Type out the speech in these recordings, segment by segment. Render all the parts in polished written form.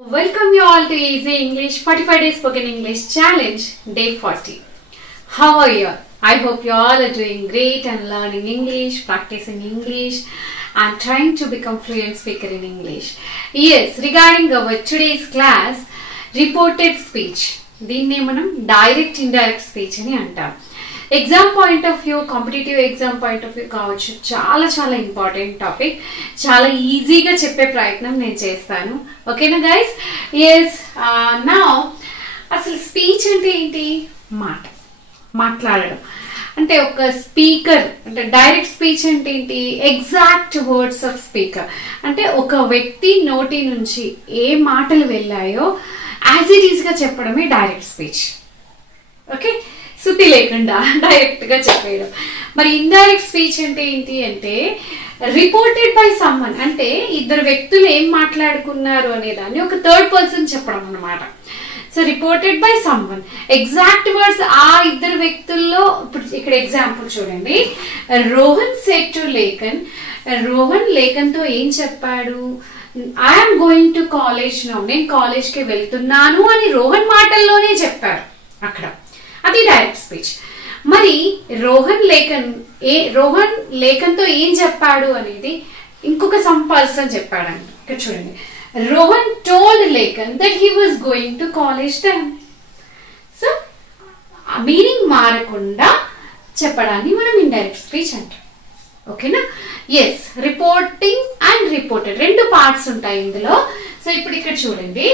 Welcome you all to Easy English 45 Days Spoken English Challenge Day 40. How are you? I hope you all are doing great and learning English, practicing English and trying to become fluent speaker in English. Yes, regarding our today's class, reported speech. దీన్ని మనం direct indirect speech అని అంటాం. Exam point of view, competitive exam point of view కావచ్చు, చాలా చాలా important topic. చాలా ఈజీగా చెప్పే ప్రయత్నం నేను చేస్తాను. ఓకేనా గైస్? ఎస్, నా అసలు స్పీచ్ అంటే ఏంటి? మాట్లాడడం అంటే ఒక స్పీకర్ అంటే డైరెక్ట్ స్పీచ్ అంటే ఏంటి? ఎగ్జాక్ట్ వర్డ్స్ ఆఫ్ స్పీకర్ అంటే ఒక వ్యక్తి నోటి నుంచి ఏ మాటలు వెళ్ళాయో యాజ్ ఇట్ ఈస్ గా చెప్పడమే డైరెక్ట్ స్పీచ్. ఓకే, శృతి లేకుండా డైరెక్ట్ గా చెప్పేయడం. మరి ఇండైరెక్ట్ స్పీచ్ అంటే ఏంటి అంటే రిపోర్టెడ్ బై సమ్మన్, అంటే ఇద్దరు వ్యక్తులు ఏం మాట్లాడుకున్నారు అనే దాన్ని ఒక థర్డ్ పర్సన్ చెప్పడం అన్నమాట. So reported by someone, exact words ఆ ఇద్దరు వ్యక్తుల్లో. ఇప్పుడు ఇక్కడ ఎగ్జాంపుల్ చూడండి. రోహన్ సెడ్ టు లేఖన్, రోహన్ లేఖన్ తో ఏం చెప్పాడు? I'm going to college now, నేను కాలేజ్ కి వెళ్తున్నాను అని రోహన్ మాటల్లోనే చెప్పారు అక్కడ. అది డైరెక్ట్ స్పీచ్. మరి రోహన్ లేఖన్ తో ఏం చెప్పాడు అనేది ఇంకొక సమ్ పర్సన్ చెప్పాడంట. ఇక్కడ చూడండి, Rohan told Lekhan that he was going to college time. So meaning మారకుండా చెప్పడాన్ని మనం ఇండైరెక్ట్ స్పీచ్ అంటాం. ఓకేనా? ఎస్, రిపోర్టింగ్ అండ్ రిపోర్టెడ్ రెండు పార్ట్స్ ఉంటాయి ఇందులో. సో ఇప్పుడు ఇక్కడ చూడండి,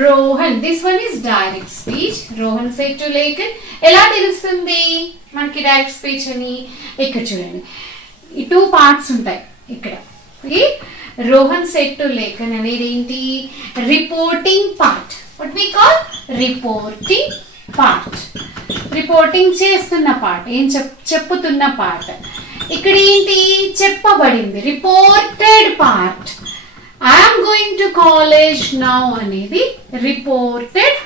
Rohan, this one is direct speech. Rohan said to Lekhan. ఎలా తెలుస్తుంది మనకి డైరెక్ట్ స్పీచ్ అని? ఇక్కడ చూడండి, ఈ టూ పార్ట్స్ ఉంటాయి ఇక్కడ. రోహన్ సెడ్ టు లేఖన్ అనేది ఏంటి? Reporting part. What we call reporting part. Reporting చేస్తున్న పార్ట్, ఏం చెప్పుతున్న పార్ట్. ఇక్కడ ఏంటి చెప్పబడింది? Reported part. I'm going to college now అనేది reported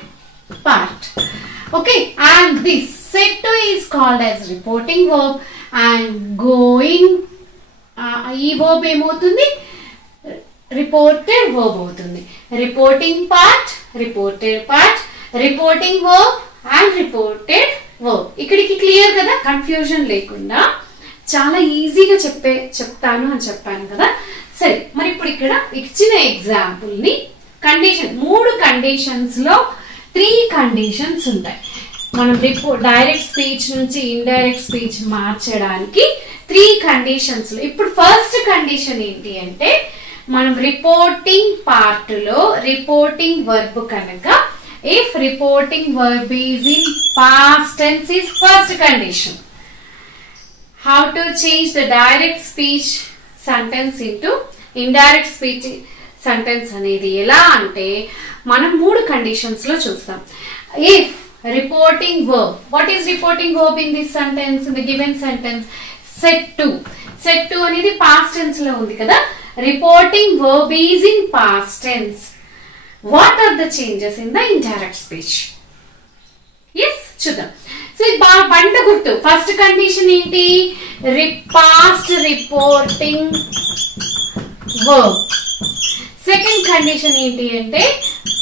part. Okay, and this said to is called as reporting verb and going, ఈ verb ఏమవుతుంది? Reported verb అవుతుంది. Reporting part, reported part, reporting verb and reported verb. ఇక్కడికి clear కదా? Confusion లేకుండా చాలా ఈజీగా చెప్తాను అని చెప్పాను కదా. సరే, మరి ఇప్పుడు ఇక్కడ ఇచ్చిన ఎగ్జాంపుల్ ని కండిషన్, 3 కండిషన్స్ లో 3 కండిషన్స్ ఉంటాయి. మనం డైరెక్ట్ స్పీచ్ నుంచి ఇండైరెక్ట్ స్పీచ్ మార్చడానికి 3 కండిషన్స్ లో. ఇప్పుడు ఫస్ట్ కండిషన్ ఏంటి అంటే మనం రిపోర్టింగ్ పార్ట్ లో రిపోర్టింగ్ వర్బ్ కనుక, if reporting verb is in past tense is first condition. How to change the direct speech sentence into indirect speech sentence అనేది ఎలా అంటే మనం 3 కండిషన్స్ లో చూస్తాం. If reporting verb, what is reporting verb in this sentence, in the given sentence? Said to. Said to అనేది past tense లో ఉంది కదా. Reporting verb is in past tense. What are the changes in the indirect speech? Yes, చూద్దాం. So బండ గుర్తు. First condition ఏంటి? Past reporting verb. Second condition ఏంటి అంటే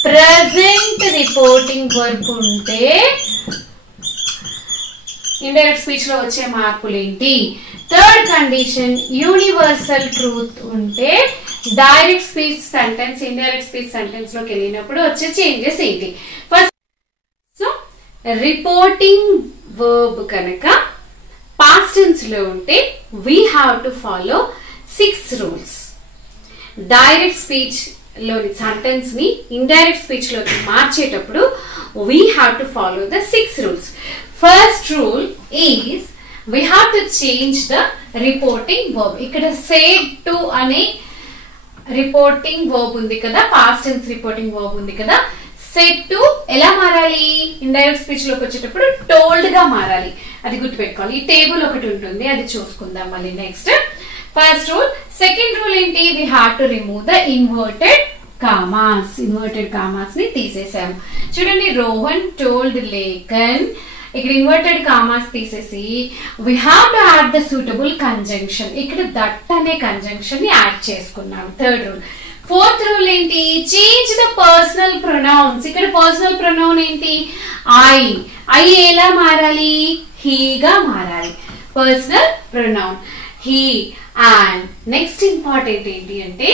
ప్రెజెంట్ రిపోర్టింగ్ వర్బ్ ఉంటే ఇండైరెక్ట్ స్పీచ్ లో వచ్చే మార్పులు ఏంటి? థర్డ్ కండిషన్ యూనివర్సల్ ట్రూత్ ఉంటే direct speech sentence indirect speech sentence లోకి వెళ్ళినప్పుడు వచ్చే చేంజెస్ ఏంటి? ఫస్ట్, సో రిపోర్టింగ్ వర్బ్ కనుక పాస్ట్ టెన్స్ లో ఉంటే we have to follow 6 rules. Direct speech లోని సెంటెన్స్ ని ఇండైరెక్ట్ స్పీచ్ లోకి మార్చేటప్పుడు we have to follow the 6 rules. First rule is we have to change the reporting verb. ఇక్కడ said to అనే reporting verb ఉంది కదా, past tense reporting verb ఉంది కదా. Said to ఎలా మారాలి? ఇండైరెక్ట్ స్పీచ్ లోకి వచ్చేటప్పుడు టోల్డ్ గా మారాలి. అది గుర్తుపెట్టుకోవాలి. ఈ టేబుల్ ఒకటి ఉంటుంది, అది చూసుకుందాం మళ్ళీ next. First rule. Second rule ఏంటి? We have to remove the inverted commas. Inverted commas ని తీసేసాము. చూడండి, రోహన్ టోల్డ్ లేఖన్, ఇక్కడ ఇన్వర్టెడ్ కామాస్ తీసేసి we have to add the suitable conjunction. ఇక్కడ దట్ అనే కంజంక్షన్ ని యాడ్ చేసుకున్నాం. Third rule. ఫోర్త్ రూల్ ఏంటి? Change the personal pronouns. ఇక్కడ పర్సనల్ ప్రొనౌన్ ఏంటి? ఐ ఎలా మారాలి? హీగా మారాలి. Personal pronoun he. And next important ఏంటి అంటే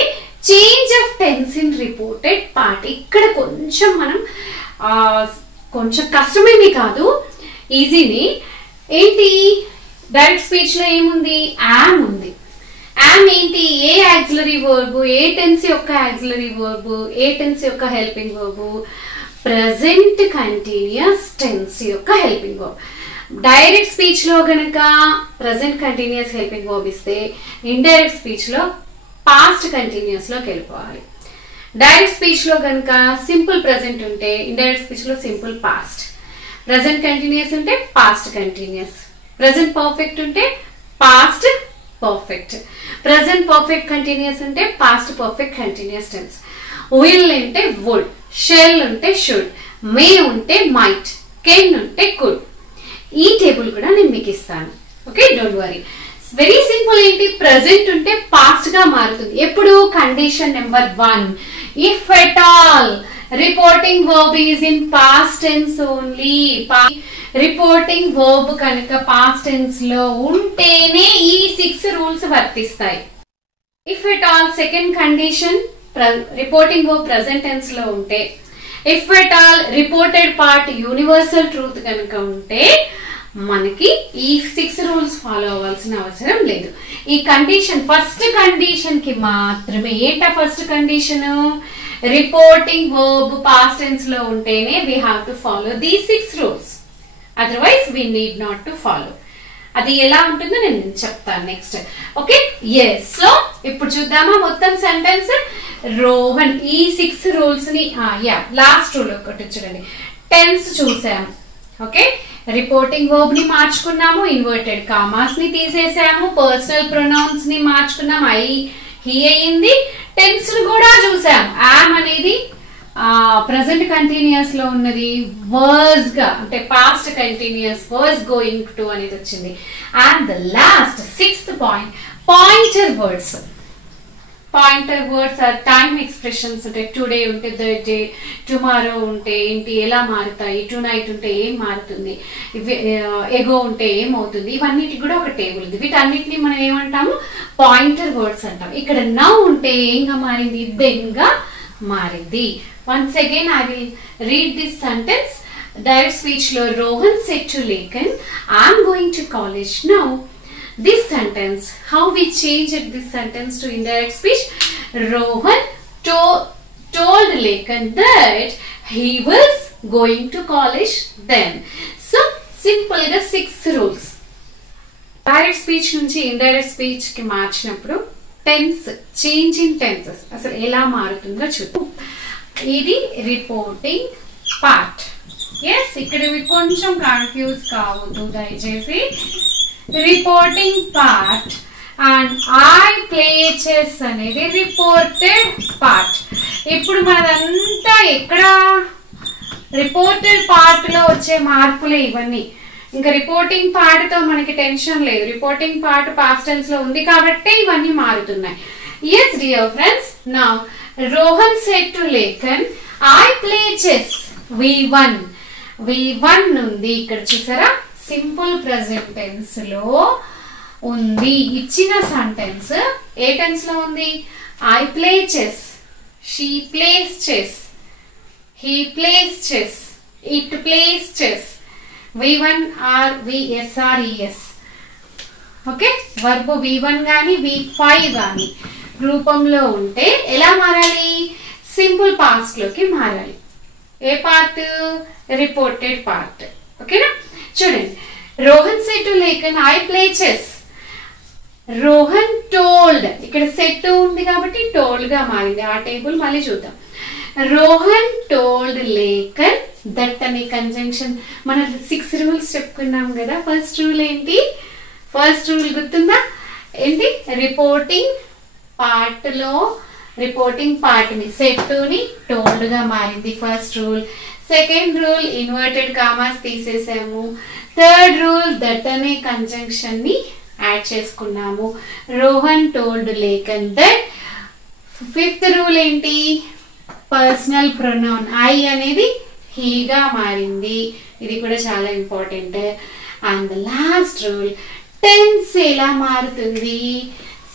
change of tense in reported part. ఇక్కడ కొంచెం మనం కొంచెం కష్టమేమి కాదు, ఈజీని. ఏంటి? డైరెక్ట్ స్పీచ్ లో ఏముంది? యామ్ ఉంది. యామ్ ఏంటి? ఏ యాక్సిలరీ వర్బ్, ఏ టెన్స్ యొక్క యాక్సిలరీ వర్బ్, ఏ టెన్స్ యొక్క helping verb? Present continuous tense యొక్క హెల్పింగ్ వర్బ్. డైరెక్ట్ స్పీచ్ లో గనక ప్రెసెంట్ కంటిన్యూస్ హెల్పింగ్ వర్బ్ ఇస్తే ఇండైరెక్ట్ స్పీచ్ లో పాస్ట్ కంటిన్యూస్ లోకి వెళ్ళిపోవాలి. డైరెక్ట్ స్పీచ్ లో గనక సింపుల్ ప్రెసెంట్ ఉంటే ఇండైరెక్ట్ స్పీచ్ లో సింపుల్ పాస్ట్. ప్రెసెంట్ కంటిన్యూస్ ఉంటే పాస్ట్ కంటిన్యూస్. ప్రెసెంట్ పర్ఫెక్ట్ ఉంటే past perfect. Present perfect continuous ఉంటే past perfect continuous tense. Will ఉంటే వుడ్, షెల్ ఉంటే షుడ్, మే ఉంటే మైట్, కెన్ ఉంటే కుడ్. ఈ టేబుల్ కూడా నేను మీకు ఇస్తాను. Okay, don't worry. Very simple. ఏంటి? ప్రెసెంట్ ఉంటే పాస్ట్ గా మారుతుంది. ఎప్పుడు? Condition number 1. If at all reporting verb is in past tense only. Reporting verb కనుక పాస్ట్ టెన్స్ లో ఉంటేనే ఈ 6 రూల్స్ వర్తిస్తాయి. If at all second condition reporting verb present tense లో ఉంటే, if at all reported part universal truth కనుక ఉంటే మనకి ఈ 6 రూల్స్ ఫాలో అవ్వాల్సిన అవసరం లేదు. ఈ కండిషన్ ఫస్ట్ కండిషన్ కి మాత్రమే. ఏంటా first condition? Reporting verb past tense లో ఉంటేనే we have to follow these 6 rules. Otherwise we need not to follow. అది ఎలా ఉంటుందో నేను చెప్తాను నెక్స్ట్. Okay, yes. సో ఇప్పుడు చూద్దామా మొత్తం సెంటెన్స్. రోహన్ ఈ 6 రూల్స్ ని లాస్ట్ రూల్ ఒకటి చూడండి. టెన్స్ చూసాము. ఓకే, రిపోర్టింగ్ వర్బ్ ని మార్చుకున్నాము, ఇన్వర్టెడ్ కామాస్ ని తీసేసాము, పర్సనల్ ప్రొనౌన్స్ ని మార్చుకున్నాము, హీ అయింది. టెన్స్ ను కూడా చూసాము. యామ్ అనేది ప్రెసెంట్ కంటిన్యూస్ లో ఉన్నది వర్స్ గా, అంటే past continuous was going to అనేది వచ్చింది. And the last 6th point, pointer words. Pointer words are time expressions. అంటే టుడే ఉంటే ద డే, టుమారో ఉంటే ఏంటి, ఎలా మారుతాయి, టు నైట్ ఉంటే ఏం మారుతుంది, ఎగో ఉంటే ఏమవుతుంది, ఇవన్నిటికి కూడా ఒక టేబుల్ ఉంది. వీటన్నిటిని మనం ఏమంటాము? పాయింటర్ వర్డ్స్ అంటాం. ఇక్కడ నౌ ఉంటే ఏంగా మారింది? దెన్ గా మారింది. Once again I will read this sentence. Direct speech లో Rohan said to Lekhan, I'm going to college now. This sentence, how we changed this sentence to indirect speech? Rohan told Lekhan that he was going to college then. So simple ga 6 rules. Direct speech nunchi indirect speech ki marchinappudu tense, change in tenses asalu ela marutundo chuddam. Idi reporting part. Yes, ikkada vi koncham confuse kavoddu dayachesi. Reporting part and I play chess అనేది reported part. ఇప్పుడు మనదంతా ఎక్కడ? Reported part లో వచ్చే మార్పులే ఇవన్నీ. ఇంకా reporting part తో మనకి tension లేదు. రిపోర్టింగ్ పార్ట్ పాస్ట్ టెన్స్ లో ఉంది కాబట్టి ఇవన్నీ మారుతున్నాయి. Yes dear friends, now Rohan said to Lekhan, I play chess, V one ఉంది. ఇక్కడ చూసారా, సింపుల్ ప్రెసెంట్ టెన్స్ లో ఉంది. ఇచ్చిన సెంటెన్స్ ఏ టెన్స్ లో ఉంది? I play chess, she place chess, he plays chess, it place chess. V1 or VSRES. Okay, verb V1 గాని V5 గాని రూపంలో ఉంటే ఎలా మారాలి? సింపుల్ పాస్ట్ లోకి మారాలి. ఏ పార్ట్? Reported part. ఓకేనా? చూడండి, Rohan said to Lekhan, I play chess. Rohan told, ఇక్కడ సెట్ ఉంది కాబట్టి టోల్డ్ గా మారింది. ఆ టేబుల్ మళ్ళీ చూద్దాం. రోహన్ టోల్డ్ లేఖన్ దట్ అనే కంజంక్షన్. మన 6 రూల్స్ చెప్పుకున్నాం కదా. ఫస్ట్ రూల్ ఏంటి? ఫస్ట్ రూల్ గుర్తుందా? ఏంటి? రిపోర్టింగ్ పార్ట్ లో రిపోర్టింగ్ పార్ట్ ని సెట్ ని టోల్డ్ గా మారింది. First rule. Second rule inverted commas తీసేసాము. థర్డ్ రూల్ దట్ అనే కంజంక్షన్ ని యాడ్ చేసుకున్నాము. Rohan told Lekhan that. Fifth rule ఏంటి? పర్సనల్ ప్రొనౌన్ ఐ అనేది హీగా మారింది. ఇది కూడా చాలా important. And the last rule, tense ఎలా మారుతుంది?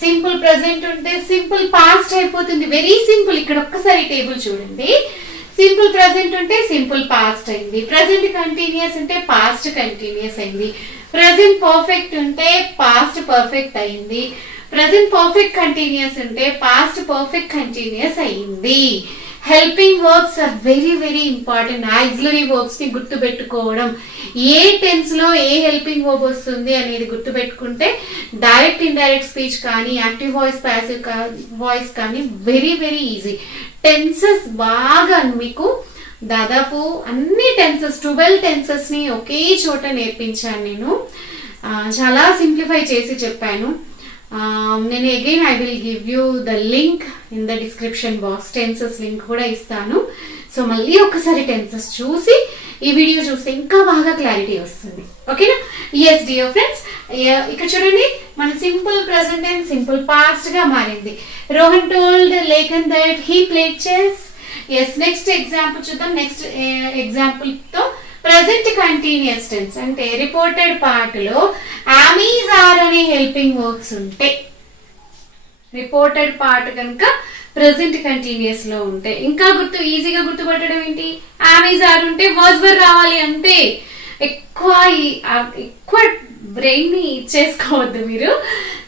సింపుల్ ప్రెసెంట్ ఉంటే సింపుల్ పాస్ట్ అయిపోతుంది. Very simple. ఇక్కడ ఒక్కసారి టేబుల్ చూడండి. సింపుల్ ప్రెసెంట్ ఉంటే సింపుల్ పాస్ట్ అయింది. ప్రెసెంట్ కంటిన్యూస్ ఉంటే పాస్ట్ కంటిన్యూస్ అయింది. ప్రెసెంట్ పర్ఫెక్ట్ ఉంటే పాస్ట్ పర్ఫెక్ట్ అయింది. ప్రెసెంట్ పర్ఫెక్ట్ కంటిన్యూస్ ఉంటే పాస్ట్ పర్ఫెక్ట్ కంటిన్యూస్ అయింది. Helping verbs are very very important. Auxiliary verbs ని గుర్తు పెట్టుకోవడం, ఏ టెన్స్ లో ఏ హెల్పింగ్ వర్బ్ వస్తుంది అనేది గుర్తు పెట్టుకుంటే డైరెక్ట్ ఇండైరెక్ట్ స్పీచ్ కానీ యాక్టివ్ వాయిస్ ప్యాసివ్ వాయిస్ కానీ వెరీ వెరీ ఈజీ. టెన్సెస్ బాగా మీకు దాదాపు అన్ని టెన్సెస్ 12 టెన్సెస్ ని ఒకే చోట నేర్పించాను నేను. చాలా సింప్లిఫై చేసి చెప్పాను. నేను again I will give you the link in the description box. Tenses link కూడా ఇస్తాను. సో మళ్ళీ ఒకసారి టెన్సెస్ చూసి ఈ వీడియో చూస్తే ఇంకా బాగా క్లారిటీ వస్తుంది. ఓకేనా? ఎస్ డియర్ ఫ్రెండ్స్, ఇక్కడ చూడండి మన simple present and simple past గా మారింది. Rohan told Lekhan that he played chess. Yes, next example చూద్దాం. నెక్స్ట్ ఎగ్జాంపుల్ తో ప్రెసెంట్ కంటిన్యూస్ టెన్స్ అంటే రిపోర్టెడ్ పార్ట్ లో ఆమీస్ ఆర్ అనే హెల్పింగ్ వర్బ్స్ ఉంటే, రిపోర్టెడ్ పార్ట్ కనుక ప్రెసెంట్ కంటిన్యూస్ లో ఉంటే ఇంకా ఈజీగా గుర్తుపట్టడం ఏంటి? ఆమీస్ ఆర్ ఉంటే వర్స్ వర్ రావాలి అంతే. ఎక్కువ బ్రెయిన్ ని ఇచ్చేసుకోవద్దు మీరు.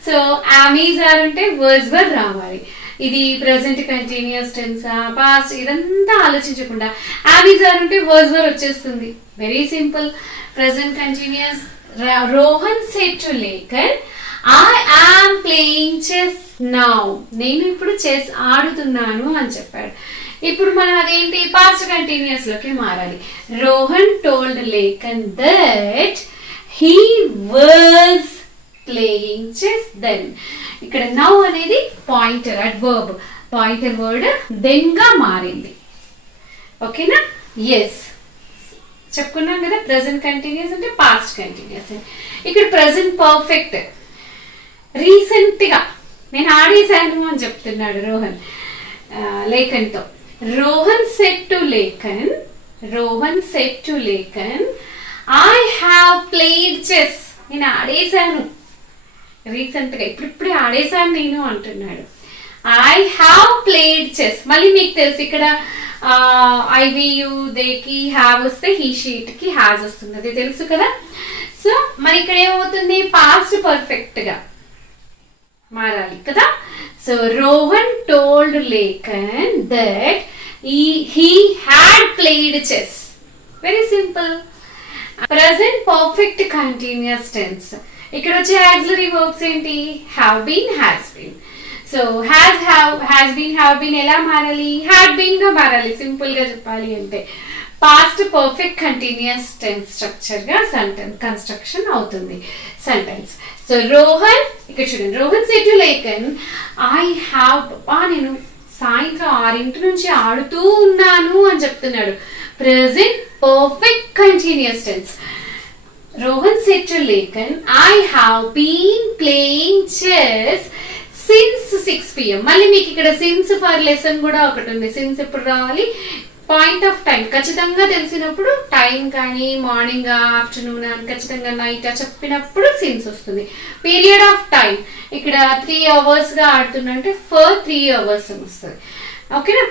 సో ఆమీస్ ఆర్ ఉంటే వర్స్ వర్ రావాలి. ఇది ప్రెసెంట్ కంటిన్యూస్ టెన్సా పాస్ట్ ఇదంతా ఆలోచించకుండా ఆమీస్ ఆర్ ఉంటే వర్స్ వర్ వచ్చేస్తుంది. Very simple. Present continuous, Rohan said to Lekhan I am playing chess now. నేను ఇప్పుడు చెస్ ఆడుతున్నాను అని చెప్పాడు. ఇప్పుడు మనం అదేంటి పాస్ట్ కంటిన్యూస్ లోకి మారాలి. Rohan told Lekhan that he was playing chess then. ఇక్కడ నౌ అనేది pointer adverb, pointer word then గా మారింది. ఓకేనా? ఎస్, చెప్పుకున్నాం కదా ప్రెసెంట్ కంటిన్యూస్ అంటే పాస్ట్ కంటిన్యూస్. ఇక్కడ ప్రెసెంట్ పర్ఫెక్ట్. రీసెంట్ గా నేను ఆడేశాను అని చెప్తున్నాడు రోహన్ లేఖన్ తో. Rohan said to Lekhan I have played chess. నేను ఆడేశాను రీసెంట్ గా, ఇప్పుడే ఆడేశాను నేను అంటున్నాడు. I have played chess. మళ్ళీ మీకు తెలుసు ఇక్కడ ఐవియు దేకి హ్యావ్ వస్తే హీ షీట్ కి హ్యాస్ వస్తుంది, అది తెలుసు కదా. సో మరి ఇక్కడ ఏమవుతుంది? పాస్ట్ పర్ఫెక్ట్ గా మారాలి కదా. So Rohan told Lekhan that he had played chess. Very simple. Present perfect continuous tense. ఇక్కడ వచ్చే ఆక్సిలరీ వర్బ్స్ ఏంటి? Have been, has been. So has been ఎలా మారాలి? హ్యాడ్ బీన్ గా మారాలి. సింపుల్ గా చెప్పాలి అంటే past perfect continuous tense structure గా సెంటెన్స్ కన్స్ట్రక్షన్ అవుతుంది సెంటెన్స్. సో రోహన్, ఇక్కడ చూడండి, Rohan said to Lekhan I have, నేను సాయంత్రం 6 నుంచి ఆడుతూ ఉన్నాను అని చెప్తున్నాడు. Present perfect continuous tense. Rohan said to Lekhan, I have been playing chess since 6 PM. మళ్ళీ మీకు ఇక్కడ సిన్స్ ఫర్ లెసన్ కూడా ఒకటి ఉంది. సిన్స్ ఎప్పుడు రావాలి? పాయింట్ ఆఫ్ టైం ఖచ్చితంగా తెలిసినప్పుడు, టైం కానీ మార్నింగ్ ఆఫ్టర్నూన్ అని ఖచ్చితంగా నైట్ చెప్పినప్పుడు సిన్స్ వస్తుంది. పీరియడ్ ఆఫ్ టైం ఇక్కడ 3 hours గా ఆడుతున్నంటే ఫర్ 3 hours అని వస్తుంది. ఓకేనా?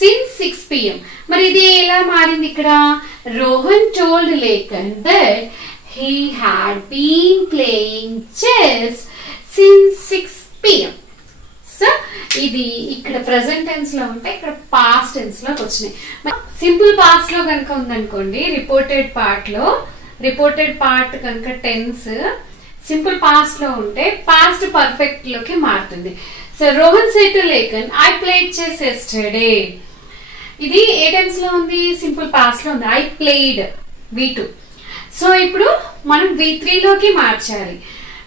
Since 6 PM. మరి ఇది ఎలా మారింది ఇక్కడ? Rohan told Lekhan that he had been playing chess since 6 PM. So ఇది ఇక్కడ ప్రెసెంట్ టెన్స్ లో ఉంటే ఇక్కడ పాస్ట్ టెన్స్ లోకి వచ్చినాయి. సింపుల్ పాస్ట్ లో కనుక ఉందనుకోండి, రిపోర్టెడ్ పార్ట్ కనుక టెన్స్ సింపుల్ పాస్ట్ లో ఉంటే పాస్ట్ పర్ఫెక్ట్ లోకి మారుతుంది. So Rohan said to Lekhan I played chess yesterday. ఇది ఏ టెన్స్ లో ఉంది? సింపుల్ పాస్ట్ లో ఉంది. I played V2. సో ఇప్పుడు మనం V3 లోకి మార్చాలి.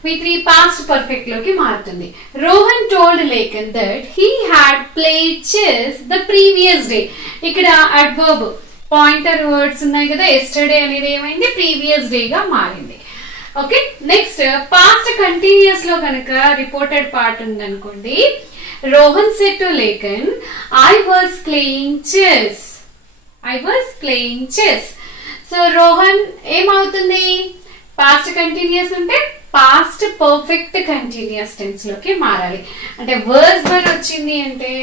V3 పాస్ట్ పర్ఫెక్ట్ లోకి మారుతుంది. Rohan told Lekhan that he had played chess the previous day. ఇక్కడ అడ్వర్బ్ పాయింటర్ వర్డ్స్ ఉన్నాయి కదా. ఎస్టర్డే అనేది ఏమైంది? ప్రీవియస్ డే గా మారింది. ఓకే, నెక్స్ట్ పాస్ట్ కంటిన్యూస్ లో కనుక రిపోర్టెడ్ పార్ట్ ఉందనుకోండి, Rohan said to Lakan, I was playing chess. I was playing chess. So Rohan ఏమవుతుంది, పాస్ట్ కంటిన్యూస్ ఉంటే పాస్ట్ పర్ఫెక్ట్ కంటిన్యూస్ టెన్స్ లోకి మారాలి. అంటే వర్స్ వర్ వచ్చింది అంటే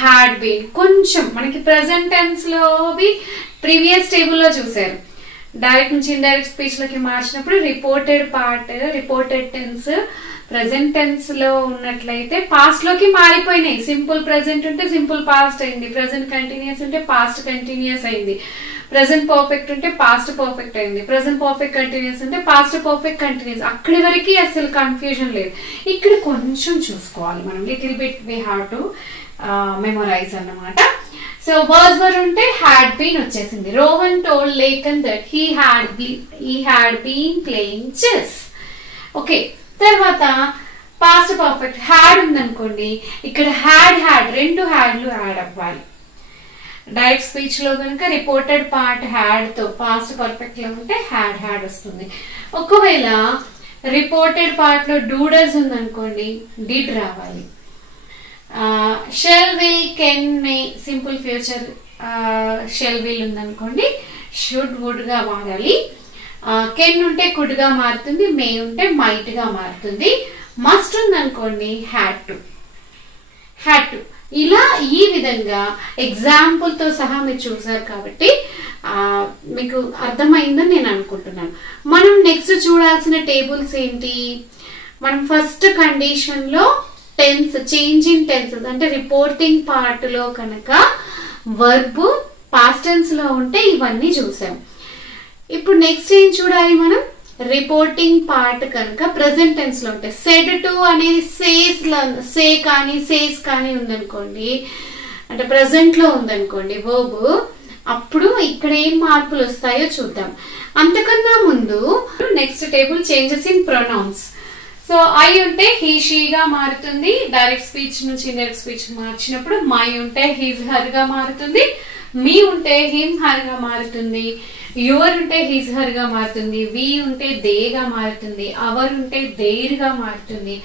హ్యాడ్ బీన్. కొంచెం మనకి ప్రెసెంట్ టెన్స్ లోవి ప్రీవియస్ టేబుల్లో చూసారు. డైరెక్ట్ నుంచి ఇండైరెక్ట్ స్పీచ్ లోకి మార్చినప్పుడు reported part, reported tense present tense లో ఉన్నట్లయితే పాస్ట్ లోకి మారిపోయినాయి. సింపుల్ ప్రెసెంట్ ఉంటే సింపుల్ పాస్ట్ అయింది, ప్రెసెంట్ కంటిన్యూస్ ఉంటే పాస్ట్ కంటిన్యూస్ అయింది, ప్రెసెంట్ పర్ఫెక్ట్ ఉంటే పాస్ట్ పర్ఫెక్ట్ అయింది, ప్రెసెంట్ పర్ఫెక్ట్ కంటిన్యూస్ ఉంటే పాస్ట్ పర్ఫెక్ట్ కంటిన్యూస్. అక్కడి వరకు అసలు కన్ఫ్యూజన్ లేదు. ఇక్కడ కొంచెం చూసుకోవాలి మనం, little bit we have to memorize అన్నమాట. సో వర్స్ వర్ ఉంటే హ్యాడ్ బీన్ వచ్చేసింది. Rohan told Lekhan that he had been playing chess. Okay, తర్వాత పాస్ట్ పర్ఫెక్ట్ హ్యాడ్ ఉందనుకోండి, ఇక్కడ హ్యాడ్ రెండు హ్యాడ్లు యాడ్ అవ్వాలి. డైరెక్ట్ స్పీచ్ లో కనుక రిపోర్టెడ్ పార్ట్ హ్యాడ్ తో పాస్ట్ పర్ఫెక్ట్ లో ఉంటే హ్యాడ్ వస్తుంది. ఒకవేళ రిపోర్టెడ్ పార్ట్ లో డూడర్స్ ఉందనుకోండి, డిడ్ రావాలి. Shall will can May simple future shall will ఉందనుకోండి, షుడ్ వుడ్ గా మారాలి. కెన్ ఉంటే కుడ్ గా మారుతుంది, మే ఉంటే మైట్ గా మారుతుంది. మస్ట్ ఉందనుకోండి హ్యాడ్ టు. ఇలా ఈ విధంగా ఎగ్జాంపుల్ తో సహా మీరు చూసారు కాబట్టి మీకు అర్థమైందని నేను అనుకుంటున్నాను. మనం నెక్స్ట్ చూడాల్సిన టేబుల్స్ ఏంటి, మనం ఫస్ట్ కండిషన్ లో టెన్స్, చేంజ్ ఇన్ టెన్సెస్ అంటే రిపోర్టింగ్ పార్ట్ లో కనుక వర్బ్ పాస్ట్ టెన్స్ లో ఉంటే ఇవన్నీ చూసాం. ఇప్పుడు నెక్స్ట్ ఏం చూడాలి మనం, రిపోర్టింగ్ పార్ట్ కనుక ప్రెసెంట్ టెన్స్ లో ఉంటే సెడ్ టు అనేది సే కానీ సేస్ కానీ ఉందనుకోండి, అంటే ప్రెసెంట్ లో ఉందనుకోండి వర్బ్, అప్పుడు ఇక్కడ ఏం మార్పులు వస్తాయో చూద్దాం. అంతకన్నా ముందు next table changes in pronouns. So I ఉంటే హీ షీగా మారుతుంది, డైరెక్ట్ స్పీచ్ నుంచి ఇండైరెక్ట్ స్పీచ్ మార్చినప్పుడు. మై ఉంటే హిజ్ హర్ గా మారుతుంది, మీ ఉంటే హిమ్ హర్ గా మారుతుంది, యువర్ ఉంటే హిజ్ హర్ గా మారుతుంది, వి ఉంటే దే గా మారుతుంది, అవర్ ఉంటే దేర్ గా మారుతుంది,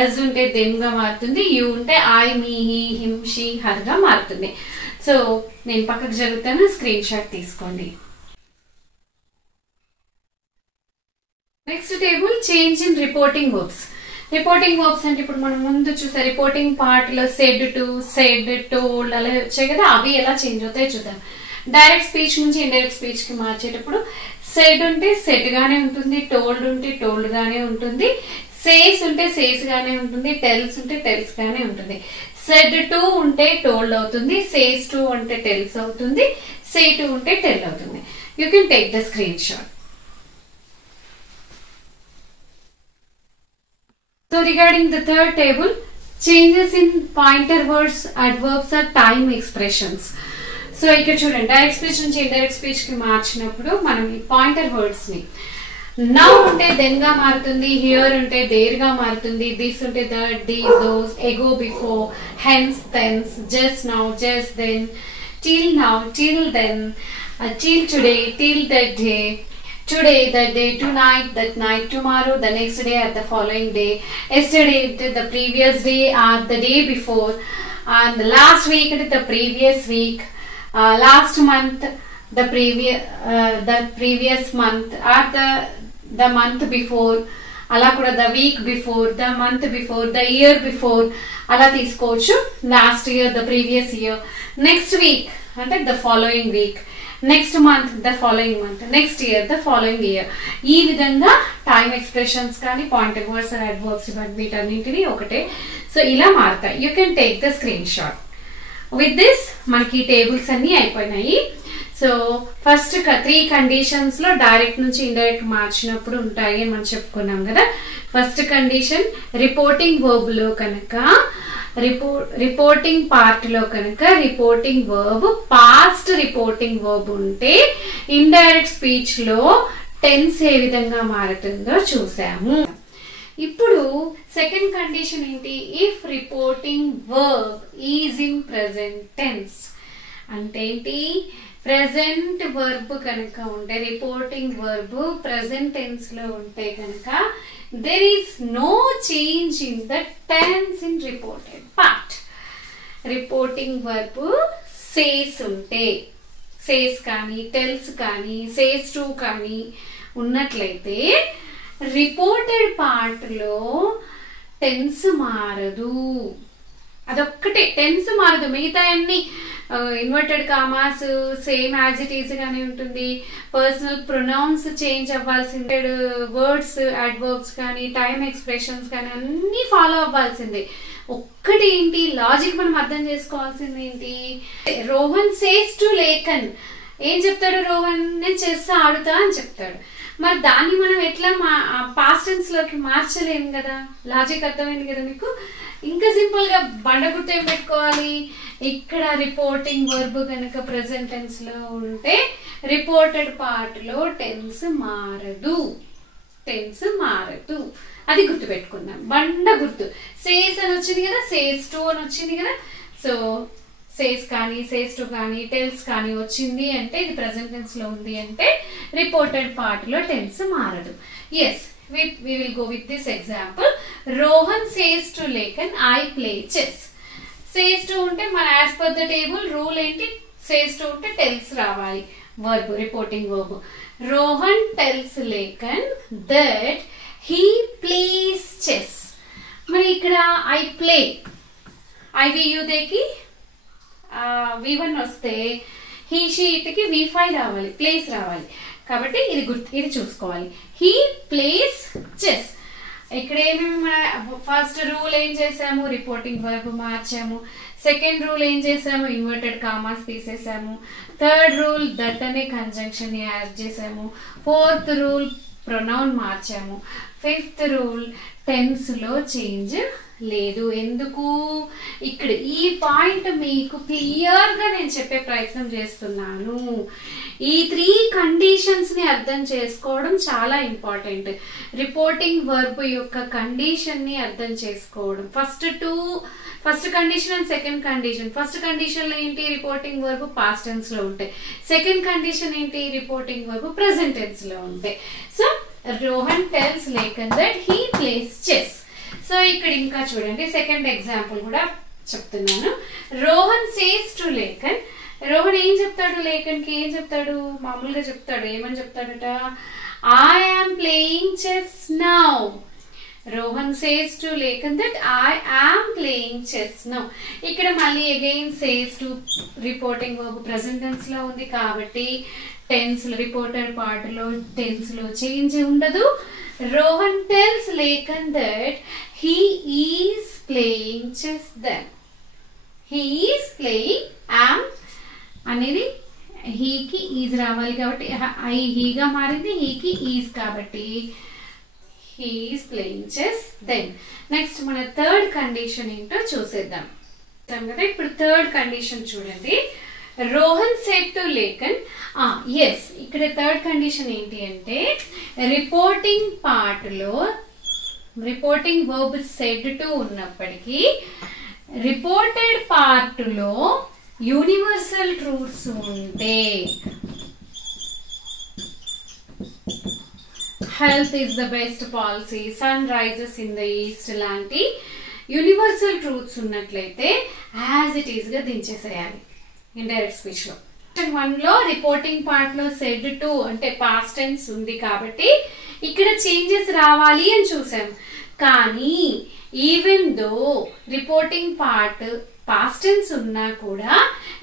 అజ్ ఉంటే దెమ్ గా మారుతుంది, యు ఉంటే I me he him she her గా మారుతుంది. సో నేను పక్కకు జరుగుతాను, స్క్రీన్ షాట్ తీసుకోండి. Next table change in reporting verbs. Reporting verbs అంటే ఇప్పుడు మనం ముందు చూసే రిపోర్టింగ్ పార్ట్ లో సెడ్ టు, సెడ్, టోల్డ్ అలా వచ్చాయి కదా, అవి ఎలా చేంజ్ అవుతాయో చూద్దాం. డైరెక్ట్ స్పీచ్ నుంచి ఇండైరెక్ట్ స్పీచ్ కి మార్చేటప్పుడు సెడ్ ఉంటే సెడ్ గానే ఉంటుంది, టోల్డ్ ఉంటే టోల్డ్ గానే ఉంటుంది, సేస్ ఉంటే సేస్ గానే ఉంటుంది, టెల్స్ ఉంటే టెల్స్ గానే ఉంటుంది. సెడ్ టు ఉంటే టోల్డ్ అవుతుంది, సేస్ టు అంటే టెల్స్ అవుతుంది, సే టు ఉంటే టెల్ అవుతుంది. You can take the screen shot. So regarding the third table, changes in pointer words, adverbs or time expressions. So ఇక్కడ చూడండి, డైరెక్ట్ స్పీచ్ నుంచి indirect speech కి మార్చినప్పుడు మనం ఈ పాయింటర్ వర్డ్స్ ని నౌ ఉంటే దెన్ గా మారుతుంది, హియర్ ఉంటే దేర్ గా మారుతుంది, దిస్ ఉంటే that, these, those, ago, before, hence, thence, just now, just then, till now, till then, till today, till that day, today, that day, tonight, that night, tomorrow, the next day, or the following day, yesterday, the previous day, or the day before, and the last week, the previous week, last month, the previous month, or the month before, ala kuda the week before, the month before, the year before, ala teeskochu. Last year, the previous year, next week, ante the following week, next month the following month, next year the following year. ఈ విధంగా time expressions కానీ pointer words and adverbs వీటన్నింటినీ ఒకటే. So ఇలా మారుతాయి. You can take the screen shot. With this మనకి tables అన్ని అయిపోయినాయి. సో ఫస్ట్ 3 కండిషన్స్ లో డైరెక్ట్ నుంచి ఇండైరెక్ట్ మార్చినప్పుడు ఉంటాయి అని మనం చెప్పుకున్నాం కదా. ఫస్ట్ కండిషన్ రిపోర్టింగ్ వర్బ్ లో కనుక రిపోర్టింగ్ పార్ట్ లో కనుక reporting verb past reporting verb ఉంటే ఇండైరెక్ట్ స్పీచ్ లో టెన్స్ ఏ విధంగా మారుతుందో చూసాము. ఇప్పుడు సెకండ్ కండిషన్ ఏంటి, if reporting verb is in present tense. అంటే ఏంటి, ప్రెసెంట్ వర్బ్ కనుక ఉంటే రిపోర్టింగ్ వర్బ్ ప్రెసెంట్ టెన్స్ లో ఉంటే కనుక there is no change in the tense in reported part. Reporting verb says ఉంటే, సేస్ కానీ టెల్స్ కానీ సేస్ టు కానీ ఉన్నట్లయితే రిపోర్టెడ్ పార్ట్ లో టెన్స్ మారదు. అదొక్కటే టెన్స్ మారదు, మిగతా అన్ని inverted commas same as it is గానే ఉంటుంది. పర్సనల్ ప్రొనౌన్స్ చేంజ్ అవ్వాల్సిందే, వర్డ్స్ అడ్వర్బ్స్ కానీ టైమ్ ఎక్స్ప్రెషన్స్ కానీ అన్ని ఫాలో అవ్వాల్సిందే. ఒక్కటి ఏంటి లాజిక్ మనం అర్థం చేసుకోవాల్సింది ఏంటి, రోహన్ సేస్ టు లేఖన్ ఏం చెప్తాడు, రోహన్ నేను చెస్ ఆడుతా అని చెప్తాడు. మరి దాన్ని మనం ఎట్లా పాస్ట్ టెన్స్ లోకి మార్చలేము కదా. లాజిక్ అర్థమైంది కదా మీకు. ఇంకా సింపుల్ గా బండ గుర్తు ఏం పెట్టుకోవాలి, ఇక్కడ రిపోర్టింగ్ వర్బ్ కనుక ప్రెసెంట్ టెన్స్ లో ఉంటే రిపోర్టెడ్ పార్ట్ లో టెన్స్ మారదు, టెన్స్ మారదు. అది గుర్తు పెట్టుకుందాం. బండ గుర్తు సేస్ అని వచ్చింది కదా, సేస్ టు అని వచ్చింది కదా. సో సేస్ కానీ సేస్ టు కానీ టెల్స్ కానీ వచ్చింది అంటే ఇది ప్రెసెంట్ టెన్స్ లో ఉంది అంటే రిపోర్టెడ్ పార్ట్ లో టెన్స్ మారదు. Yes, we will go with this example. Rohan says to Lekhan, I play chess. Says to ఉంటే మన as per the table rule ఏంటి, says to ఉంటే tells రావాలి, verb reporting verb. Rohan tells Lekhan that he plays chess. మరి ఇక్కడ I play IVUదేకి V1 వస్తే he she ఇట్కి V5 రావాలి, place రావాలి. కాబట్టి ఇది చూసుకోవాలి. He plays chess. ఇక్కడ ఏమేమి మన ఫస్ట్ రూల్ ఏం చేసాము, రిపోర్టింగ్ వర్బ్ మార్చాము. సెకండ్ రూల్ ఏం చేసాము, ఇన్వర్టెడ్ కామాస్ తీసేసాము. థర్డ్ రూల్ దట్ అనే కంజంక్షన్ ని యాడ్ చేసాము. ఫోర్త్ రూల్ ప్రొనౌన్ మార్చాము. ఫిఫ్త్ రూల్ టెన్స్ లో చేంజ్ లేదు. ఎందుకు, ఇక్కడ ఈ పాయింట్ మీకు క్లియర్ గా నేను చెప్పే ప్రయత్నం చేస్తున్నాను. ఈ 3 కండిషన్స్ ని అర్థం చేసుకోవడం చాలా ఇంపార్టెంట్. రిపోర్టింగ్ వర్బ్ యొక్క కండిషన్ ని అర్థం చేసుకోవడం. First condition and second condition. First condition లో ఏంటి, రిపోర్టింగ్ వర్బ్ పాస్ట్ టెన్స్ లో ఉంటాయి. సెకండ్ కండిషన్ ఏంటి, రిపోర్టింగ్ వర్బ్ ప్రెసెంట్ టెన్స్ లో ఉంటాయి. So Rohan tells Lekhan that he plays chess. So ఇక్కడ ఇంకా చూడండి, సెకండ్ ఎగ్జాంపుల్ కూడా చెప్తున్నాను. Rohan says to Lekhan. రోహన్ ఏం చెప్తాడు లేఖన్ కి, ఏం చెప్తాడు, మామూలుగా చెప్తాడు. ఏమని చెప్తాడట, I am playing chess now. Rohan says to Lekhan that I am playing chess now. ఇక్కడ మళ్ళీ again says to reporting verb present tense లో ఉంది కాబట్టి టెన్స్ రిపోర్టెడ్ పార్ట్ లో టెన్స్ లో చేంజ్ ఉండదు. Rohan tells Lekhan that he is playing chess then. He is playing am అనేది he కి is రావాలి కాబట్టి I he గా మారింది, he కి is కాబట్టి he is playing chess then. Next మన థర్డ్ కండిషన్ ఏంటో చూసేద్దాం కదా. ఇప్పుడు థర్డ్ కండిషన్ చూడండి. Rohan said to Lekhan. Yes, ఇక్కడ థర్డ్ కండిషన్ ఏంటి అంటే రిపోర్టింగ్ పార్ట్ లో రిపోర్టింగ్ వర్బ్ సెడ్ టు ఉన్నప్పటికీ రిపోర్టెడ్ పార్ట్ లో యూనివర్సల్ ట్రూత్స్ ఉంటే, health is the best policy, sun rises in the east లాంటి యూనివర్సల్ ట్రూత్స్ ఉన్నట్లయితే యాజ్ ఇట్ ఈస్ గా దించేసేయాలి ఇండైరెక్ట్ స్పీచ్ లో. 1 లో రిపోర్టింగ్ పార్ట్ లో సెడ్ టు అంటే పాస్ట్ టెన్స్ ఉంది కాబట్టి ఇక్కడ చేంజెస్ రావాలి అని చూసాం. కానీ even though reporting part past tense ఉన్నా కూడా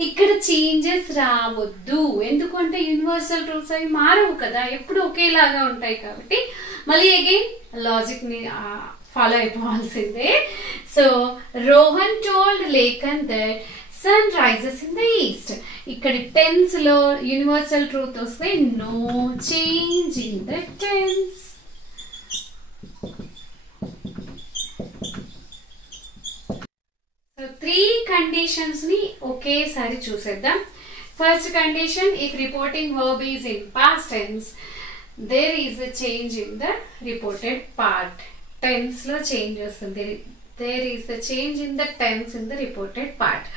ఇక్కడ చేంజెస్ రావద్దు. ఎందుకంటే యూనివర్సల్ ట్రూత్స్ అవి మారవు కదా, ఎప్పుడు ఒకేలాగా ఉంటాయి కాబట్టి మళ్ళీ అగైన్ లాజిక్ ని ఫాలో అయిపోవాల్సిందే. So Rohan told Lekhan that sun rises in the east. ఇక్కడ టెన్స్ లో యూనివర్సల్ ట్రూత్ వస్తే no change in the tense. So 3 conditions ని ఒకేసారి చూసేద్దాం. First condition, if reporting verb is in past tense there is a change in the reported part. Tense లో change వస్తుంది. There is the change in the tense in the reported part.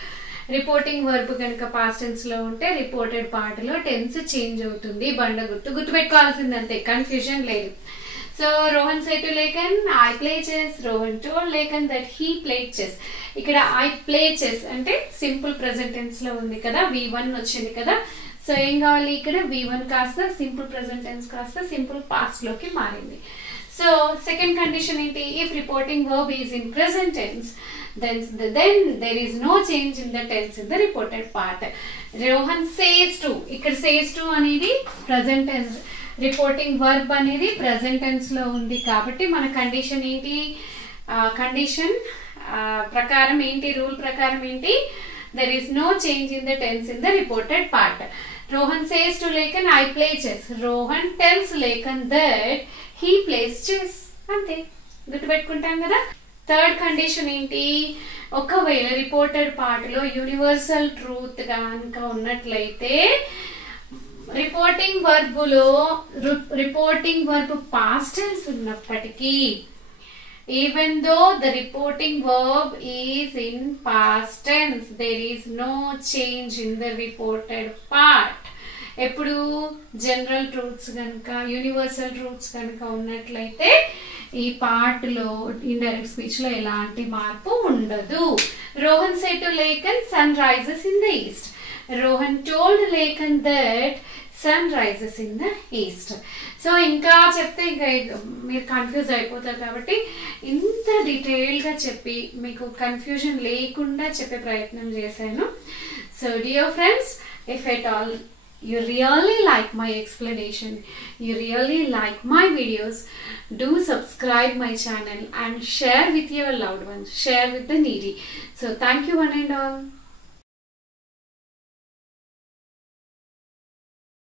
Reporting verb కనుక past tense లో ఉంటే reported part లో tense change అవుతుంది. బండ గుర్తు పెట్టుకోవాల్సింది అంతే, కన్ఫ్యూజన్ లేదు. So Rohan said to Lakan, I play chess. Rohan told Lakan that he played chess. ఇక్కడ I play chess అంటే సింపుల్ ప్రెజెంట్ టెన్స్ లో ఉంది కదా, V1 వచ్చింది కదా. సో ఏం కావాలి ఇక్కడ, V1 కాస్త సింపుల్ ప్రెజెంట్ టెన్స్ కాస్త సింపుల్ పాస్ట్ లోకి మారింది. సో సెకండ్ కండిషన్ ఏంటి, if reporting verb is in present tense then there is no change in the tense in the reported part. Rohan says to, ఇక్కడ says to అనేది present tense, reporting verb అనేది present tense లో ఉంది కాబట్టి మన condition ఏంటి, condition ప్రకారం ఏంటి, రూల్ ప్రకారం ఏంటి, there is no change in the tense in the reported part. Rohan says to Lakan, I play chess. Rohan tells Lakan that he plays chess. అంతే, గుర్తుపెట్టుకుంటాం కదా. థర్డ్ కండిషన్ ఏంటి, ఒకవేళ రిపోర్టెడ్ పార్ట్ లో universal truth కనుక ఉన్నట్లయితే reporting verb past tense ఉన్నప్పటికీ, even though the reporting verb is in past tense, there is no change in the reported part. ఎప్పుడు general truths కనుక, యూనివర్సల్ ట్రూత్స్ కనుక ఉన్నట్లయితే ఈ పార్ట్ లో ఇండైరెక్ట్ స్పీచ్ లో ఎలాంటి మార్పు ఉండదు. Rohan said to Lekhan, sun rises in the east. Rohan told Lekhan that sun rises in the east. So ఇంకా చెప్తే ఇంకా మీరు కన్ఫ్యూజ్ అయిపోతారు కాబట్టి ఇంత డీటెయిల్గా చెప్పి మీకు కన్ఫ్యూజన్ లేకుండా చెప్పే ప్రయత్నం చేశాను. So dear friends, if at all you really like my explanation, you really like my videos, do subscribe my channel and share with your loved ones, share with the needy. So thank you one and all.